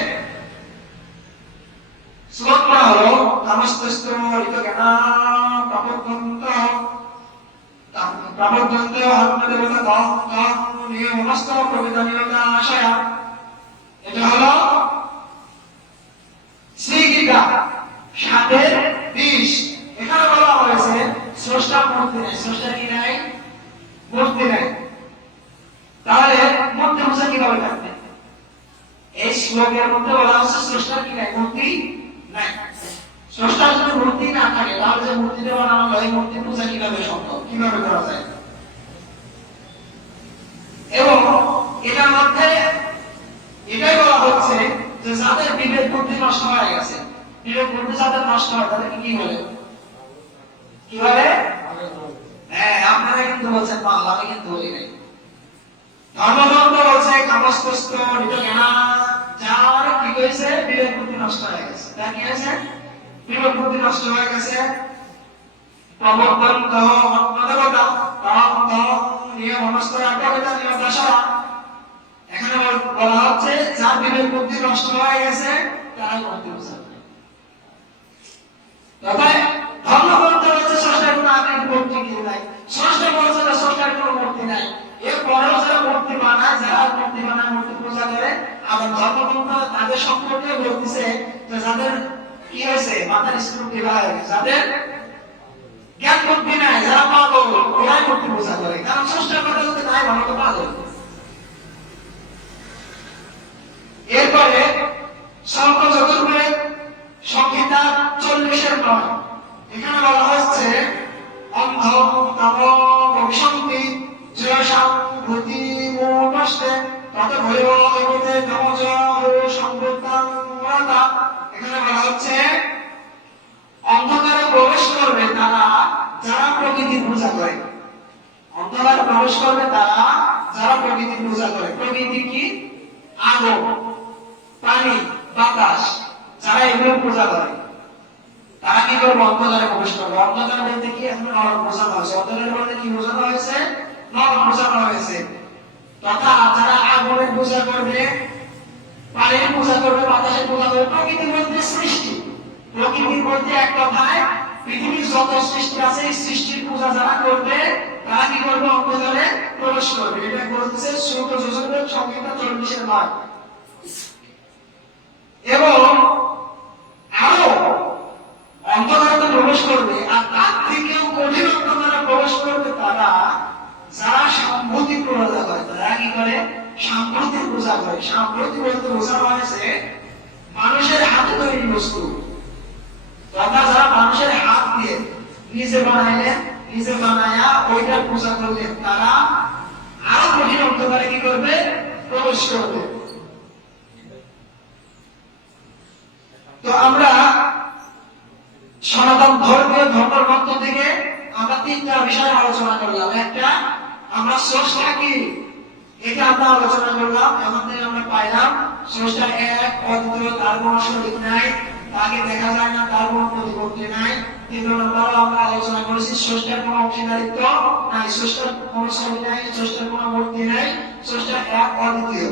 শ্লোকটা হলো তামস্তস্ত্র ঋতজ্ঞানা প্রপদ্যন্ত হরণদেবতা দহ নিয়মস্ত প্রবিধানীয়তা আশয়া। এটা হলো শ্রীগীতা 7:20। এখানে বলা হয়েছে স্রষ্টার মূর্তি নাই, স্রষ্টার কি নাই, মূর্তি নাই। তাহলে মূর্তি পূজা কিভাবে থাকবে? এই শ্লোকের মধ্যে বলা হচ্ছে স্রষ্টার কি নাই, মূর্তি নাই। স্রষ্টার যদি মূর্তি না থাকে তাহলে যে মূর্তিটা বানানো হয় এই মূর্তি পূজা কিভাবে সম্ভব, কিভাবে করা যায়? এবং এটার মধ্যে এটাই বলা হচ্ছে যে যাদের বিবেক বুদ্ধি নষ্ট হয়ে গেছে, বিবেক বুদ্ধি যাদের নষ্ট হয় তাদেরকে কি বলে, কি বলে? হ্যাঁ, আপনারা কিন্তু বলছেন বাংলা, আমি কিন্তু বলি নাই। ধর্মগ্রন্থ বলছে কামস্তস্ত ঋতজ্ঞানা, যার কি হয়েছে, বিবেক বুদ্ধি নষ্ট হয়ে গেছে। তার কি হয়েছে? বিবেক বুদ্ধি নষ্ট হয়ে গেছে। প্রবর্তন্ত হত্মদেবতা তং তং নিয়মস্ত আটকতা নিয়মদাসা। এখানে বলা হচ্ছে যার বিবেক বুদ্ধি নষ্ট হয়ে গেছে তারাই মূর্তি পূজা করে। তবে ধর্মগ্রন্থ বলছে স্রষ্টার কোনো আকৃতি নাই, স্রষ্টা বলছে না স্রষ্টার কোনো মূর্তি নাই। এরপরেও যারা মূর্তি বানায়, মূর্তি পূজা করে, আবার ধর্মগ্রন্থ তাদের সম্পর্কে বলতেছে যে যাদের কি হয়েছে, মাথার স্মৃতি হয়, যাদের জ্ঞান বুদ্ধি নাই, যারা পাগল, ওরাই মূর্তি পূজা করে। কারণ স্রষ্টার কথা যদি নাই ভালো তো পাগল। এরপরে সংখ্য চতুর্বেদ সংহিতা 40:9 এখানে বলা হচ্ছে অন্ধ তম ভবিষ্যন্তি জয়সাং ভূতি মোপস্তে তত ভৈব এগোতে তমজ সম্পূর্ণাং মুরাতা। এখানে বলা হচ্ছে অন্ধকারে প্রবেশ করবে তারা যারা প্রকৃতির পূজা করে। প্রবেশ করবে তারা যারা প্রকৃতির পূজা করে। প্রকৃতি কি? আগুন, পানি, বাতাস, যারা এগুলো পূজা করে তারা কি করবে? অন্ধকারে প্রবেশ করবে। অন্ধকার বলতে কি? এখন নরক বোঝানো হয়েছে। অন্ধকার বলতে কি বোঝানো হয়েছে? নরক বোঝানো হয়েছে। তথা যারা আগুনের পূজা করবে, পানির পূজা করবে, বাতাসের পূজা করবে, প্রকৃতি বলতে সৃষ্টি, প্রকৃতির মধ্যে এক কথায় পৃথিবীর যত সৃষ্টি আছে এই সৃষ্টির পূজা যারা করবে তারা কি করবে? অন্ধকারে প্রবেশ করবে। এটা বলতেছে সূরা যুজুরের সংখ্যাটা 40-9। এবং আরো অন্ধকারে প্রবেশ করবে, আর তার থেকেও কঠিন অন্ধকারে প্রবেশ করবে তারা যারা সম্ভূতি পূজা করে। তারা কি করে? সম্ভূতির পূজা করে। সম্ভূতি বলতে বোঝানো হয়েছে মানুষের হাতে তৈরি বস্তু, তথা যারা মানুষের হাত দিয়ে নিজে বানাইলেন, নিজে বানায়া ওইটার পূজা করলেন, তারা আরো কঠিন অন্ধকারে কি করবে? প্রবেশ করবে। তো আমরা সনাতন ধর্মীয় ধর্মগ্রন্থ থেকে আমরা তিনটা বিষয় আলোচনা করলাম। একটা, আমরা স্রষ্টা কি এটা আমরা আলোচনা করলাম। এখান থেকে আমরা পাইলাম স্রষ্টা এক, অদ্বিতীয়, তার কোনো শরীক নাই, তাকে দেখা যায় না, তার কোনো প্রতিপত্তি নাই। 3 নম্বর আমরা আলোচনা করেছি স্রষ্টার কোনো অংশীদারিত্ব নাই, স্রষ্টার কোনো ছবি নাই, স্রষ্টার কোনো মূর্তি নাই, স্রষ্টা এক, অদ্বিতীয়।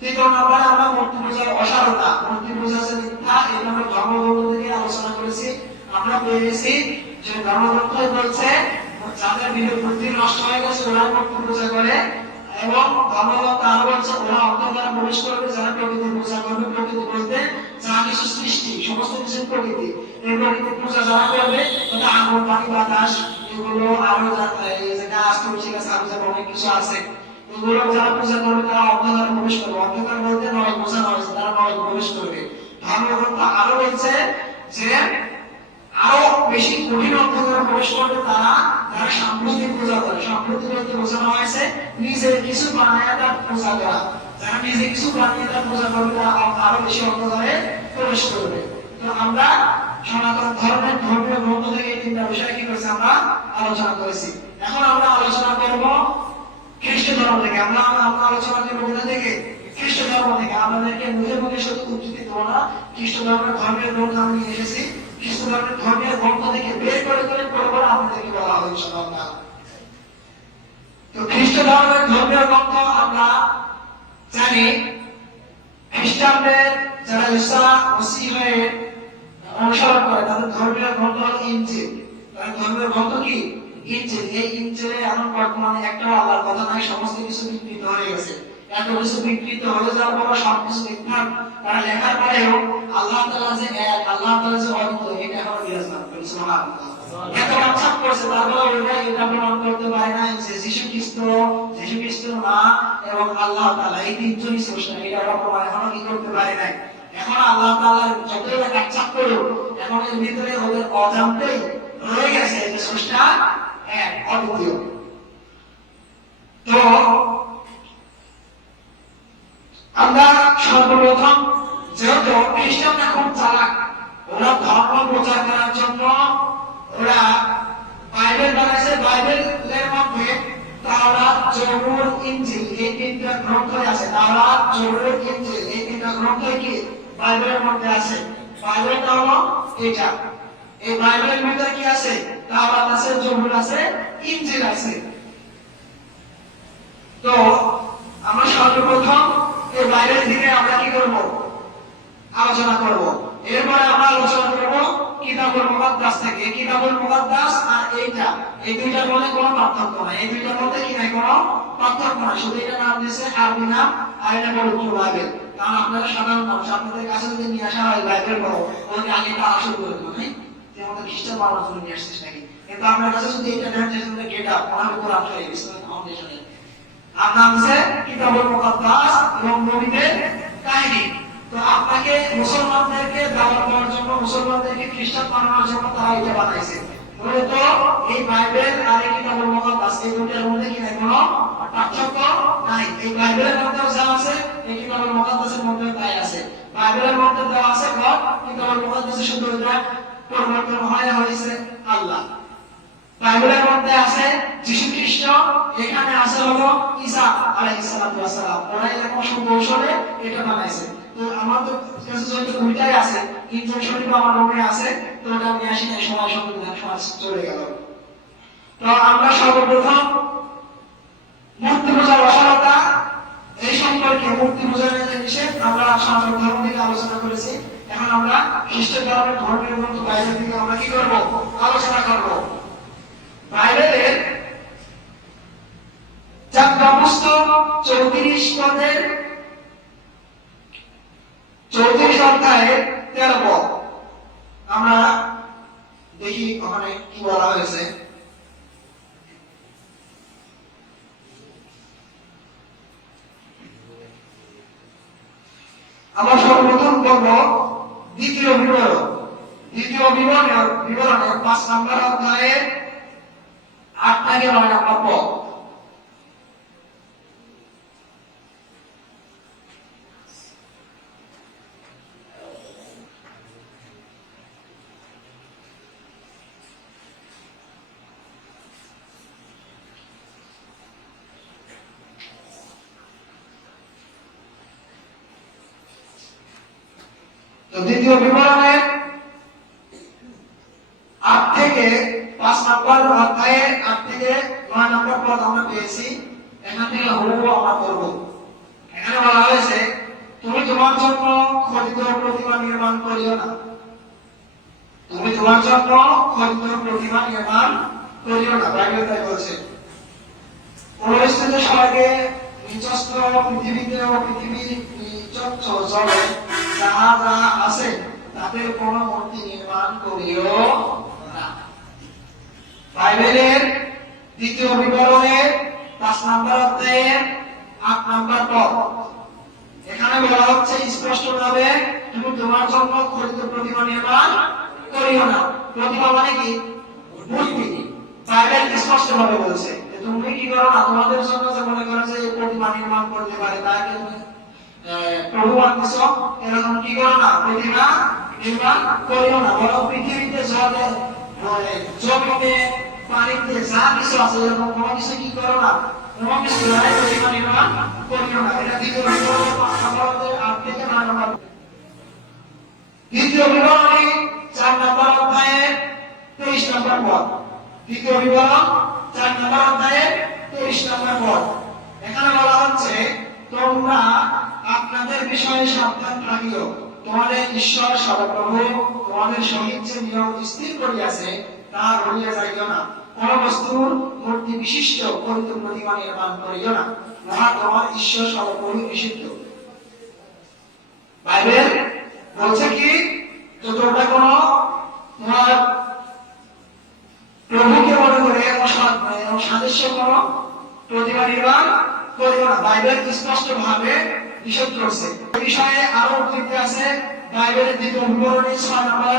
3 নম্বরে আমরা মূর্তি পূজার অসারতা, মূর্তি পূজা যে মিথ্যা, এটা আমরা ধর্মগ্রন্থ থেকে আলোচনা করেছি। আমরা পেয়েছি যে ধর্মগ্রন্থ বলছে যাদের মূর্তি নষ্ট হয়ে গেছে ওরা মূর্তি পূজা করে, এবং ধর্মগ্রন্থ আরো বলছে ওরা অন্ধকারে প্রবেশ করবে যারা প্রকৃতির পূজা করবে। প্রকৃতি বলতে যা কিছু সৃষ্টি, সমস্ত কিছু প্রকৃতি, এই প্রকৃতির পূজা যারা করবে তাদের আগুন, পানি, বাতাস, এগুলো আরো গাছ, তুলসী গাছ, আরো অনেক কিছু আছে, এগুলো যারা পূজা করবে তারা অন্ধকারে প্রবেশ করবে। অন্ধকার বলতে নরক বোঝানো হয়েছে, তারা নরক প্রবেশ করবে। ধর্মগ্রন্থ আরো বলছে যে আরো বেশি কঠিন অন্ধকারে প্রবেশ করবে তারা যারা সম্প্রতি পূজা করে। সম্প্রতি বলতে বোঝানো হয়েছে নিজে কিছু বানায় তার পূজা করা। যারা নিজে কিছু বানিয়ে তার পূজা করবে তারা আরো বেশি অন্ধকারে প্রবেশ করবে। তো আমরা সনাতন ধর্মের ধর্মীয় গ্রন্থ থেকে এই তিনটা বিষয় কি করেছি? আমরা আলোচনা করেছি। এখন আমরা আলোচনা করব খ্রিস্ট ধর্ম থেকে। আমরা আলোচনা করবো কোথা থেকে? খ্রিস্ট ধর্ম থেকে। আমাদেরকে মুখে মুখে শুধু উদ্ধৃতি দেবো না, খ্রিস্ট ধর্মের ধর্মীয় গ্রন্থ আমি নিয়ে এসেছি। খ্রিস্ট ধর্মের ধর্মীয় গ্রন্থ থেকে বের করে পড়ে আমাদেরকে বলা হবে ইনশাআল্লাহ। তো খ্রিস্ট ধর্মের ধর্মীয় গ্রন্থ আমরা জানি খ্রিস্টানদের যারা ঈসা মসিহ হয়ে অনুসরণ করে তাদের ধর্মীয় গ্রন্থ হল ইনজিল। তাদের ধর্মীয় গ্রন্থ কি? ইনজিল। এই ইনজিলে এখন বর্তমানে একটা আল্লাহর কথা নাই, সমস্ত কিছু বিকৃত হয়ে গেছে। এত কিছু বিকৃত হয়ে যাওয়ার পর সবকিছু মিথ্যা তারা লেখার পরেও আল্লাহ তাআলা যে এক, আল্লাহ তাআলা যে অদ্বিতীয়, এটা এখন বিরাজমান করে। সুবহানাল্লাহ। এত কাজ করছে তারপরে ওরা এটা প্রমাণ করতে পারে না যে যীশু খ্রিস্টের মা এবং আল্লাহ তাআলা এই তিনজনই স্রষ্টা, এটা ওরা প্রমাণ এখনো কি করতে পারে নাই। এখন আল্লাহ তাআলার যতই কাজ করুক, এখন এর ভিতরে ওদের অজান্তেই রয়ে গেছে যে স্রষ্টা এক, অদ্বিতীয়। তো আমরা সর্বপ্রথম, যেহেতু খ্রিস্টানরা খুব চালাক, ওরা ধর্ম প্রচার করার জন্য ওরা বাইবেল বানাইছে। বাইবেলের মধ্যে তাওরাত, জবুর, ইনজিল এই তিনটা গ্রন্থ আছে। তাওরাত, জবুর, ইনজিল এই তিনটা গ্রন্থ কি বাইবেলের মধ্যে আছে। বাইবেলটা হলো এটা। এই বাইবেলের ভিতরে কি আছে? তাওরাত আছে, জবুর আছে, ইনজিল আছে। তো আমরা সর্বপ্রথম এই বাইবেল থেকে আমরা কি করব? আলোচনা করব। এরপরে আমরা আলোচনা করব কিতাবুল মুকাদ্দাস থেকে। কিতাবুল মুকাদ্দাস আর এইটা, এই দুইটার মধ্যে কোনো পার্থক্য নাই। এই দুইটার মধ্যে কি নাই? কোনো পার্থক্য নাই। শুধু এটা নাম দিয়েছে আরবি নাম, আর এটা পবিত্র বাইবেল। কারণ আপনারা সাধারণ মানুষ, আপনাদের কাছে যদি নিয়ে আসা হয় বাইবেল বড়, ওকে আগে পড়া শুরু করে দেবো, হ্যাঁ, যে আমাদের খ্রিস্টান বানানোর জন্য নিয়ে আসছিস নাকি? কিন্তু আপনার কাছে যদি এটা নেন যে গেট আপ মনে হবে কোরআন শরীফ, ইসলামিক ফাউন্ডেশনের আর নাম আছে কিতাবুল মুকাদ্দাস এবং নবীদের কাহিনী। তো আপনাকে মুসলমানদেরকে দাওয়াত দেওয়ার জন্য, মুসলমানদেরকে খ্রিস্টান বানানোর জন্য তারা এটা বানাইছে। মূলত এই বাইবেল আর এই কিতাবুল মুকাদ্দাস এই দুটোর মধ্যে কি নাই? কোনো পার্থক্য নাই। এই বাইবেলের মধ্যে যা আছে এই কিতাবুল মুকাদ্দাসের মধ্যে তাই আছে। বাইবেলের মধ্যে দেওয়া আছে গড, কিতাবুল মুকাদ্দাসে শুধু এটা পরিবর্তন হয়েছে আল্লাহ। বাইবেলের মধ্যে আছে যীশু খ্রিস্ট খ্রিস্ট, এখানে আছে হলো ঈসা আলাইহিস সালাতু ওয়াস সালাম। ওরা এরকম সুকৌশলে এটা বানাইছে। তো আমাদের কাছে যেহেতু দুইটাই আছে, ইনজিল শরীফ আমার রুমে আছে, তো ওটা নিয়ে আসি না, সময় চলে গেল। তো আমরা সর্বপ্রথম মূর্তি পূজার অসারতা এই সম্পর্কে, মূর্তি পূজার নিষেধ আমরা সনাতন ধর্ম থেকে আলোচনা করেছি। এখন আমরা খ্রিস্ট ধর্মের ধর্মের গ্রন্থ বাইবেল থেকে আমরা কি করব, আলোচনা করব। বাইবেলের যাত্রা পুস্তক 34 পদের 34 অধ্যায়ের 13 পদ আমরা দেখি ওখানে কি বলা হয়েছে। আমরা সর্বপ্রথম করব দ্বিতীয় বিবরণ। দ্বিতীয় বিবরণের 5 নম্বর অধ্যায়ের 8 থেকে 9 নম্বর পদ। তো দ্বিতীয় বিবরণের 8 থেকে 5 নম্বর অধ্যায়ে 8 থেকে 9 নম্বর পদ আমরা পেয়েছি। এখান থেকে হুবহু আমরা করব। এখানে বলা হয়েছে, তুমি তোমার জন্য খোদিত প্রতিমা নির্মাণ করিও না। তুমি তোমার জন্য খোদিত প্রতিমা নির্মাণ করিও না, বাইবেল তাই বলছে। পরিস্থিতি সবাইকে নিচস্থ পৃথিবীতে ও পৃথিবী নিচস্থ জলে যাহা যাহা আছে তাদের কোন মূর্তি নির্মাণ করিও না। বাইবেলের দ্বিতীয় বিবরণের 5 নম্বর অধ্যায়ের 8 নম্বর পদ। এখানে বলা হচ্ছে স্পষ্টভাবে, তুমি তোমার জন্য খোদিত প্রতিমা নির্মাণ করিও না। প্রতিমা মানে কি? মূর্তি। বাইবেল স্পষ্টভাবে বলছে তুমি কি করো না, তোমাদের জন্য যে মনে করো যে প্রতিমা নির্মাণ করতে পারে তাকে প্রভু মানতেছ, এরকম কি করো না, প্রতিমা নির্মাণ করিও না। বরং পৃথিবীতে জলে জমিতে পানিতে যা কিছু আছে এরকম কোনো কিছু কি করো না, কোনো কিছু প্রতিমা নির্মাণ করিও না। এটা দ্বিতীয় বিবরণের 5 নম্বর অধ্যায় 8 থেকে 9 নম্বর। দ্বিতীয় বিবরণে 4 নম্বর অধ্যায়ের 23 নম্বর পদ। দ্বিতীয় বিবরণ 4 নম্বর অধ্যায়ের 23 নম্বর পদ। এখানে বলা হচ্ছে, তোমরা আপনাদের বিষয়ে সাবধান থাকিও। তোমাদের ঈশ্বর সর্বপ্রভু তোমাদের সহিত যে নিয়ম স্থির করিয়াছে তাহা ভুলিয়া যাইও না। কোন বস্তুর মূর্তি বিশিষ্ট খোদিত প্রতিমা নির্মাণ করিও না, উহা তোমার ঈশ্বর সর্বপ্রভু নিষিদ্ধ। বাইবেল বলছে কি, তো তোমরা কোন তোমার প্রভুকে মনে করে সাদৃশ্য কোন প্রতিমা নির্মাণ করিও না। বাইবেল স্পষ্ট ভাবে নিষেধ করছে। এই বিষয়ে আরো উদ্ধৃতি আছে বাইবেলের দ্বিতীয় বিবরণী 6 নম্বর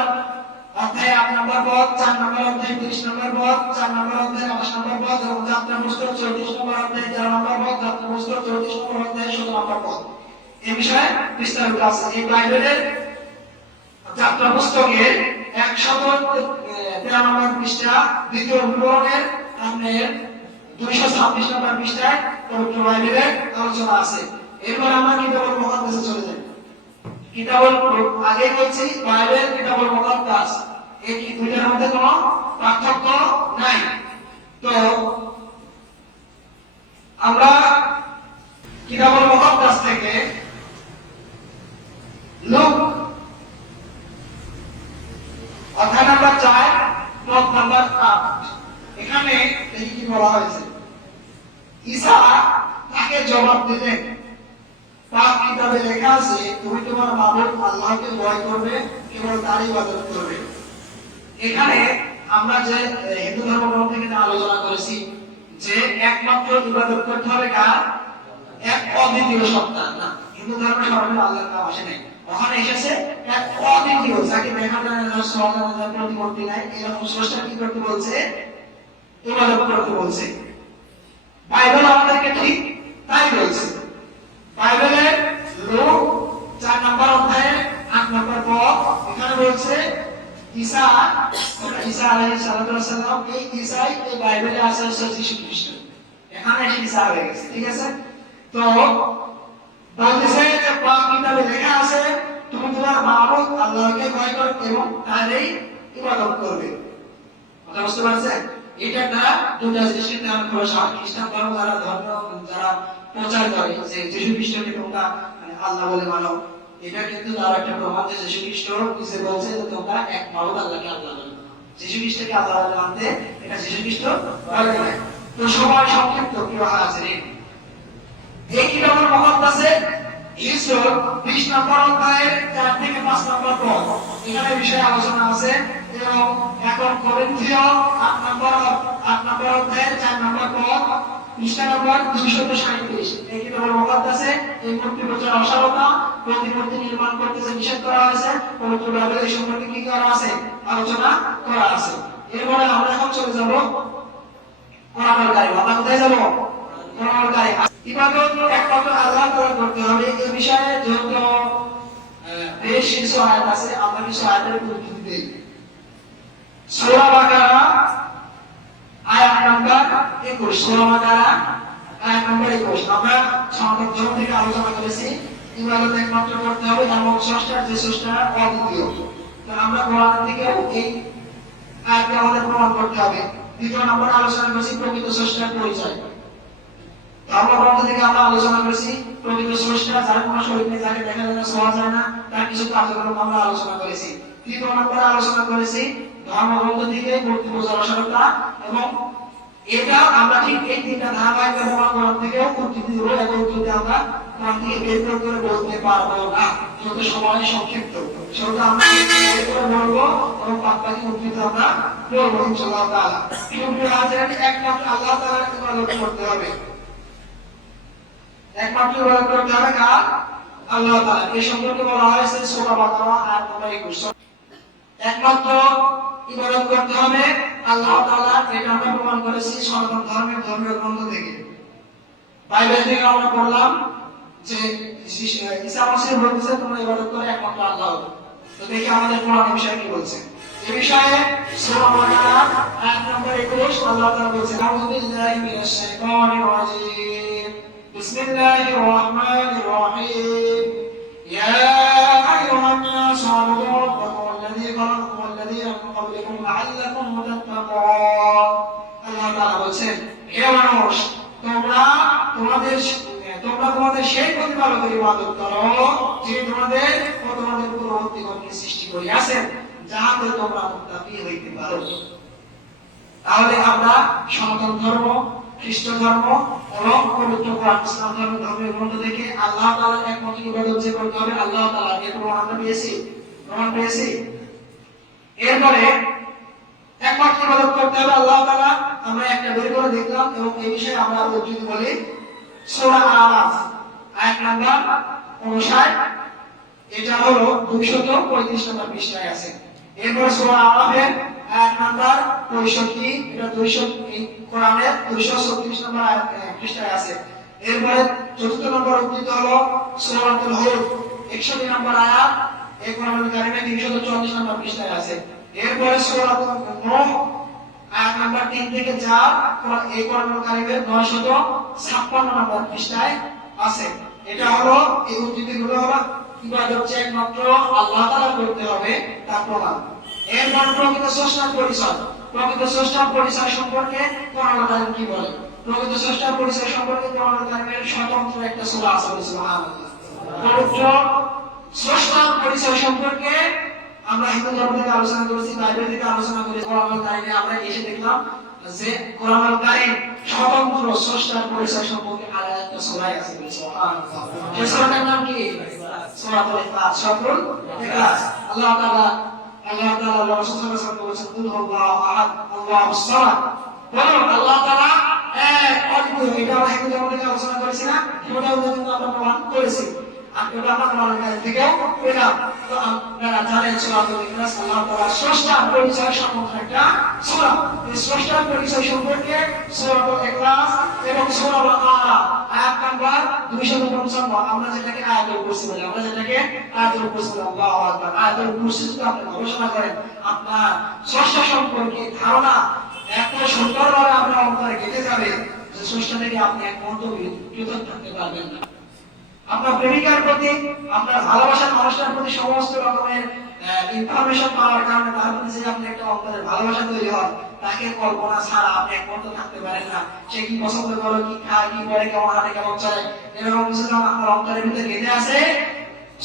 অধ্যায় 8 নম্বর পদ, 4 নম্বর অধ্যায় 30 নম্বর পদ, 4 নম্বর অধ্যায় 28 নম্বর পদ এবং যাত্রা পুস্তক 34 নম্বর অধ্যায় 13 নম্বর পদ, যাত্রা পুস্তক 34 নম্বর অধ্যায় 17 নম্বর পদ। এই বিষয়ে বিস্তারিত আছে। এই বাইবেলের যাত্রা পুস্তকের 113 নম্বর পৃষ্ঠা দ্বিতীয় বিবরণের আপনার 226 নম্বর পৃষ্ঠায় পবিত্র বাইবেলের আলোচনা আছে। এরপর আমরা কিতাবুল মুকাদ্দাসে চলে যাই। কিতাবুল আগে বলছি বাইবেল, কিতাবুল মুকাদ্দাস, এই দুইটার মধ্যে কোনো পার্থক্য নাই। তো আমরা কিতাবুল মুকাদ্দাস থেকে লুক অধ্যায় নম্বর 4 পদ নম্বর 8, এখানে এই কি বলা হয়েছে, ঈসা তাকে জবাব দিলেন, পাক কিতাবে লেখা আছে, তুমি তোমার মাবুদ আল্লাহকে ভয় করবে, কেবল তারই ইবাদত করবে। এখানে আমরা যে হিন্দু ধর্মগ্রন্থ থেকে আলোচনা করেছি যে একমাত্র ইবাদত করতে হবে কার, এক অদ্বিতীয় সত্তা। না, হিন্দু ধর্মে সর্বদা আল্লাহর নাম আসে নাই, ওখানে এসেছে এক অদ্বিতীয়, যাকে দেখা যায় না, ছোঁয়া যায় না, প্রতিমূর্তি নাই, এরকম স্রষ্টা কি করতে বলছে, ইবাদত করতে বলছে। বাইবেল আমাদেরকে ঠিক তাই বলছে। বাইবেলের লুক 4 নম্বর অধ্যায়ে 8 নম্বর পদ, এখানে বলছে ঈসা আলাইহিস সালাম, এই ঈসাই এই বাইবেলে আছে হচ্ছে যীশু খ্রিস্ট। এখানে এসে বিচার হয়ে গেছে, ঠিক আছে? তো বলতেছে যে পাক কিতাবে লেখা আছে তুমি তোমার মাবুদ আল্লাহকে ভয় করো এবং তারই ইবাদত করবে। কথা বুঝতে পারছেন? এটা একটা দুটা জিনিসের নাম ভরসা। খ্রিস্টান ধর্ম যারা প্রচার করে যে যীশু খ্রিস্টকে তোমরা মানে আল্লাহ বলে মানো, এটা কিন্তু তার একটা প্রমাণ যে যীশু খ্রিস্ট নিজে বলছে যে তোমরা এক মাবুদ আল্লাহকে আল্লাহ বলে মানো। যীশু খ্রিস্টকে আল্লাহ বলে মানতে এটা যীশু খ্রিস্ট বলে না। তো সবাই সংক্ষিপ্ত প্রিয় হাজিরিন, এই কিতাবুল মুকাদ্দাসে হিজর 20 নম্বর অধ্যায়ের 4 থেকে 5 নম্বর পদ এখানে বিষয়ে আলোচনা আছে এবং এখন করিন্থীয় 8 নম্বর অধ্যায়ের 4 নম্বর পদ পৃষ্ঠা নম্বর 237। এই কিতাবুল মুকাদ্দাসে এই মূর্তি পূজার অসারতা, প্রতিমূর্তি নির্মাণ করতে যে নিষেধ করা হয়েছে, পবিত্র বাইবেলে এই সম্পর্কে কি করা আছে আলোচনা করা আছে। এরপরে আমরা এখন চলে যাব কোরআনুল কারীম। আমরা কোথায় যাব? কোরআনুল কারীম। ইবাদত একমাত্র আল্লাহ তাআলা করতে হবে এই বিষয়ে যেহেতু বেশ কিছু আয়াত আছে, আমরা কিছু আয়াতের পরিচিতি দেই। সূরা বাকারা আয়াত নাম্বার 21, সূরা বাকারা আয়াত নাম্বার 21। আমরা সমান্তর ধর্ম থেকে আলোচনা করেছি ইবাদত একমাত্র করতে হবে এবং স্রষ্টার যে স্রষ্টা অদ্বিতীয়। তো আমরা কোরআন থেকে এই আয়াতকে আমাদের প্রমাণ করতে হবে। দ্বিতীয় নম্বরে আলোচনা করেছি প্রকৃত স্রষ্টার পরিচয়। ধর্মগ্রন্থ থেকে আমরা আলোচনা করেছি প্রকৃত স্রষ্টা যার কোনো শরীর নেই, যাকে দেখা যায় না, ছোঁয়া যায় না, তার কিছু কার্যক্রম আমরা আলোচনা করেছি। তৃতীয় নম্বরে আলোচনা করেছি ধর্মগ্রন্থ থেকে মূর্তি পূজার অসারতা এবং এটা আমরা ঠিক এই তিনটা ধারাবাহিক ব্যবহার কোরআন থেকেও উদ্ধৃতি দেব এবং যদি আমরা কোরআন থেকে বের করে বলতে পারবো না, যেহেতু সময় সংক্ষিপ্ত, সেহেতু আমরা বের করে বলবো এবং বাকি উদ্ধৃতি আমরা বলবো ইনশাআল্লাহ তাআলা। কিন্তু হাজিরানি একমাত্র আল্লাহ তাআলার ইবাদত করতে হবে, একমাত্র ইবাদত করতে হবে কার? আল্লাহ তাআলা। এই সম্পর্কে বলা হয়েছে সূরা বাকারা আয়াত নম্বর 21। একমাত্র ইবাদত করতে হবে আল্লাহ তাআলা। এটা আমরা প্রমাণ করেছি সনাতন ধর্মের ধর্মীয় গ্রন্থ থেকে। বাইবেল থেকে আমরা পড়লাম যে ঈসা মসিহ বলেছে তোমরা ইবাদত করো একমাত্র আল্লাহ। তো দেখি আমাদের কোরআন বিষয়ে কি বলছে। এই বিষয়ে সূরা বাকারা আয়াত নম্বর 21 আল্লাহ তাআলা বলেছেন আউযু বিল্লাহি মিনাশ শাইতানির রাজীম বিসমিল্লাহির রাহমানির রাহিম ইয়া আইয়ুহান নাস আ'বুদু রাব্বাকুম আল্লাযী খালাকাকুম ওয়াল্লাযীনা মিন ক্বাবলিকুম লা'আল্লাকুম তাত্তাকুন। আল্লাহ তাআলা বলেন হে মানুষ তোমরা তোমাদের সেই প্রতিপালকের ইবাদত করো যিনি তোমাদের ও তোমাদের পূর্ববর্তীগণকে সৃষ্টি করিয়াছেন যাহাতে তোমরা মুত্তাকি হইতে পারো। তাহলে আমরা সনাতন ধর্ম, খ্রিস্ট ধর্ম এবং পবিত্র কোরআন ইসলাম ধর্মের গ্রন্থ থেকে আল্লাহ তাআলার একমাত্র ইবাদত যে করতে হবে আল্লাহ তাআলা, এর প্রমাণ আমরা পেয়েছি। এরপরে একমাত্র ইবাদত করতে হবে আল্লাহ তাআলা আমরা একটা বের করে দেখলাম এবং এই বিষয়ে আমরা আরো যদি বলি সূরা আরাফ আয়াত নাম্বার 59, এটা হলো 235 নম্বর পৃষ্ঠায় আছে। এরপর সূরা আরাফের আয়াত নাম্বার 65, এটা 200 এই কোরআনের 236 নম্বর আয়াত পৃষ্ঠায় আছে। এরপরে চতুর্থ নম্বর উদ্ধৃত হলো সূরাতুল হুদ 61 নম্বর আয়াত, এই কোরআনুল কারীমে 344 নম্বর পৃষ্ঠায় আছে। এরপরে সূরাতুল নূহ আয়াত নাম্বার 3 থেকে 4 এই কোরআনুল কারীমের 956 নম্বর পৃষ্ঠায় আছে। এটা হলো এই উদ্ধৃতিগুলো হলো ইবাদত একমাত্র আল্লাহ তাআলা করতে হবে তার প্রমাণ। এরপর প্রকৃত স্রষ্টার পরিচয় সম্পর্কে কোরআনুল কারীম কি বলে? প্রকৃত স্রষ্টার পরিচয় সম্পর্কে কোরআনুল কারীমের স্বতন্ত্র একটা সূরা আছে, সুবহানাল্লাহ। পবিত্র স্রষ্টার পরিচয় সম্পর্কে আমরা হিন্দু ধর্ম থেকে আলোচনা করেছি, বাইবেল থেকে আলোচনা করেছি, কোরআনুল কারীমে আমরা এসে দেখলাম যে কোরআনুল কারীম স্বতন্ত্র স্রষ্টার পরিচয় সম্পর্কে আলাদা একটা সূরা আছে, সুবহানাল্লাহ। এই সূরাটার নাম কি? সূরাতুল ইখলাস। সূরাতুল ইখলাস। আল্লাহ তাআলা রাসূল সাল্লাল্লাহু আলাইহি ওয়াসাল্লাম বলেছেন কুল হুয়াল্লাহু আহাদ আল্লাহুস সামাদ। বলুন আল্লাহ তাআলা এক, অদ্বিতীয়। এটা আমরা হিন্দু ধর্ম থেকে আলোচনা করেছি না? ওটাও কিন্তু আমরা প্রমাণ করেছি। আমরা কোরআনুল কারীম থেকে পেলাম। তো আপনারা জানেন সূরাতুল ইখলাস আল্লাহ তাআলা স্রষ্টার পরিচয় সম্পর্কে একটা সূরা। এই স্রষ্টার পরিচয় সম্পর্কে সূরাতুল ইখলাস এবং সূরা বাকারা আয়াত নাম্বার 255 আমরা যেটাকে আয়াতুল কুরসি বলি, আল্লাহু আকবার। আয়াতুল কুরসি যদি আপনি গবেষণা করেন আপনার স্রষ্টা সম্পর্কে ধারণা এত সুন্দরভাবে আপনার অন্তরে গেঁথে যাবে যে স্রষ্টা থেকে আপনি এক মুহূর্ত পৃথক থাকতে পারবেন না। আপনার প্রেমিকার প্রতি, আপনার ভালোবাসার মানুষটার প্রতি সমস্ত রকমের ইনফরমেশন পাওয়ার কারণে তার প্রতি যে আপনি একটা অন্তরের ভালোবাসা তৈরি হয়, তাকে কল্পনা ছাড়া আপনি এক মুহূর্ত থাকতে পারেন না। সে কি পছন্দ করে, কি খায়, কি করে, কেমন হাঁটে, কেমন চলে, এরকম কিছু যখন আপনার অন্তরের ভিতরে গেঁথে আছে,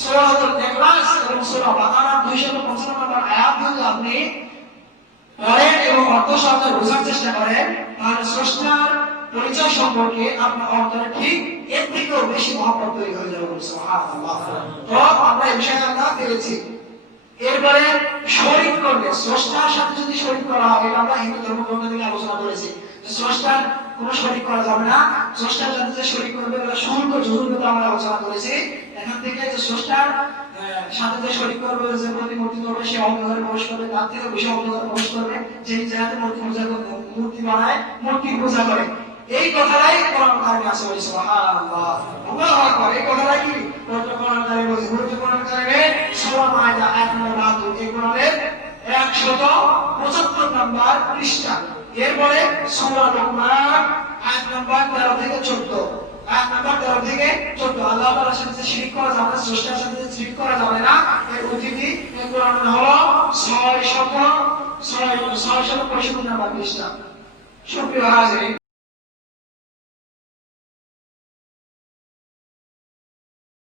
সূরাতুল ইখলাস এবং সূরা বাকারার 255 নম্বর আয়াত যদি আপনি পড়েন এবং অর্থ সহকারে বোঝার চেষ্টা করেন, তাহলে স্রষ্টার পরিচয় সম্পর্কে আপনার অন্তরে ঠিক এর থেকেও বেশি মহব্বত তৈরি হয়ে যাবে। সুবহানাল্লাহ। তো আমরা এই বিষয়ে আমরা পেরেছি। এরপরে শরীক করবে, স্রষ্টার সাথে যদি শরীক করা হয়, এটা আমরা হিন্দু ধর্মগ্রন্থ থেকে আলোচনা করেছি যে স্রষ্টার কোনো শরীক করা যাবে না। স্রষ্টার সাথে যে শরীক করবে ওটা শুল্ক জরুরত আমরা আলোচনা করেছি। এখান থেকে যে স্রষ্টার সাথে যে শরীক করবে, যে প্রতিমূর্তি করবে, সে অন্ধকারে প্রবেশ করবে, তার থেকে বেশি অন্ধকারে প্রবেশ করবে যে জায়গাতে মূর্তি বানায়, মূর্তি পূজা করে। এই কথাটাই কোরআন কারিমে আছে। বলি সুবহানাল্লাহ, আল্লাহু আকবার। এই কথাটা কি কোরআন কারিমে বলছে? কোরআন কারিমে সূরা মাইদা আয়াত নম্বর 2, এই কোরআনের 175 নম্বর পৃষ্ঠা। এরপরে সূরা লুকমান আয়াত নম্বর 13 থেকে 14, আয়াত নম্বর 13 থেকে 14। আল্লাহ তাআলার সাথে শিরক করা যাবে না, স্রষ্টার সাথে শিরক করা যাবে না। এর অতিথি এই কোরআন হলো 665 নম্বর পৃষ্ঠা। সুপ্রিয় হাজিরিন,